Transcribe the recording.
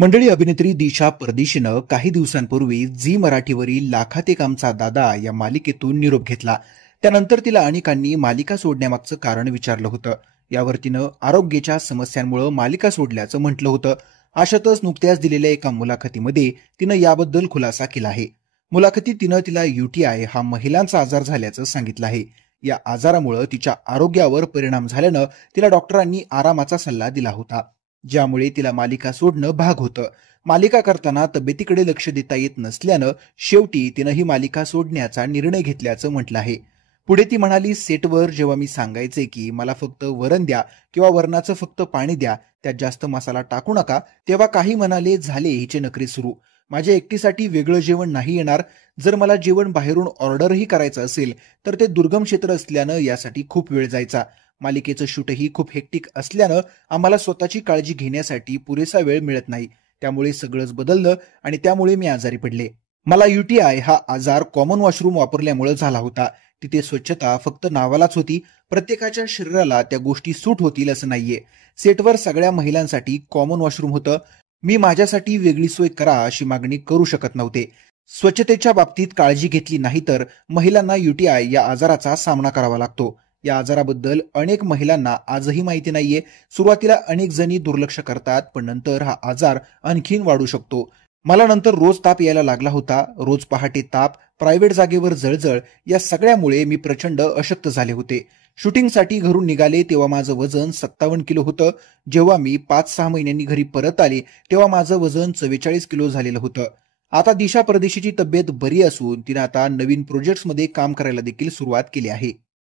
मंडळी, अभिनेत्री दिशा परदेशीनं काही दिवसांपूर्वी झी मराठीवरील लाखात एक आमचा दादा या मालिकेतून निरोप घेतला. त्यानंतर तिला अनेकांनी मालिका सोडण्यामागचं कारण विचारलं होतं. यावर तिनं आरोग्याच्या समस्यांमुळे मालिका सोडल्याचं म्हटलं होतं. अशातच नुकत्याच दिलेल्या एका मुलाखतीमध्ये तिनं याबद्दल खुलासा केला आहे. मुलाखतीत तिनं तिला UTI हा महिलांचा आजार झाल्याचं सांगितलं आहे. या आजारामुळे तिच्या आरोग्यावर परिणाम झाल्यानं तिला डॉक्टरांनी आरामाचा सल्ला दिला होता, ज्यामुळे तिला मालिका सोडणं भाग होतं. मालिका करताना तब्येतीकडे लक्ष देता येत नसल्यानं शेवटी तिनं ही मालिका सोडण्याचा निर्णय घेतल्याचं म्हटलं आहे. पुढे ती म्हणाली, सेटवर जेव्हा मी सांगायचे की मला फक्त वरण द्या किंवा वरणाचं फक्त पाणी द्या, त्यात जास्त मसाला टाकू नका, तेव्हा काही म्हणाले झाले हिचे नखरे सुरू. माझ्या एकटीसाठी वेगळं जेवण नाही येणार. जर मला जेवण बाहेरून ऑर्डरही करायचं असेल तर ते दुर्गम क्षेत्र असल्यानं यासाठी खूप वेळ जायचा. मालिकेचं शूटही खूप हेक्टिक असल्यानं आम्हाला स्वतःची काळजी घेण्यासाठी पुरेसा वेळ मिळत नाही. त्यामुळे सगळंच बदललं आणि त्यामुळे मी आजारी पडले. मला UTI हा आजार कॉमन वॉशरूम वापरल्यामुळे झाला होता. तिथे स्वच्छता फक्त नावालाच होती. प्रत्येकाच्या शरीराला त्या गोष्टी सूट होतील असं नाहीये. सेटवर सगळ्या महिलांसाठी कॉमन वॉशरूम होतं. मी माझ्यासाठी वेगळी सोय करा अशी मागणी करू शकत नव्हते. स्वच्छतेच्या बाबतीत काळजी घेतली नाही तर महिलांना UTI या आजाराचा सामना करावा लागतो. या आजाराबद्दल अनेक महिलांना आजही माहिती नाहीये. सुरुवातीला अनेक जणी दुर्लक्ष करतात, पण नंतर हा आजार आणखीन वाढू शकतो. मला नंतर रोज ताप यायला लागला होता. रोज पहाटे ताप, प्रायव्हेट जागेवर जळजळ, या सगळ्यामुळे मी प्रचंड अशक्त झाले होते. शूटिंगसाठी घरून निघाले तेव्हा माझं वजन 57 किलो होतं. जेव्हा मी 5-6 महिन्यांनी घरी परत आले तेव्हा माझं वजन 44 किलो झालेलं होतं. आता दिशा परदेशीची तब्येत बरी असून तिने आता नवीन प्रोजेक्ट्समध्ये काम करायला देखील सुरुवात केली आहे.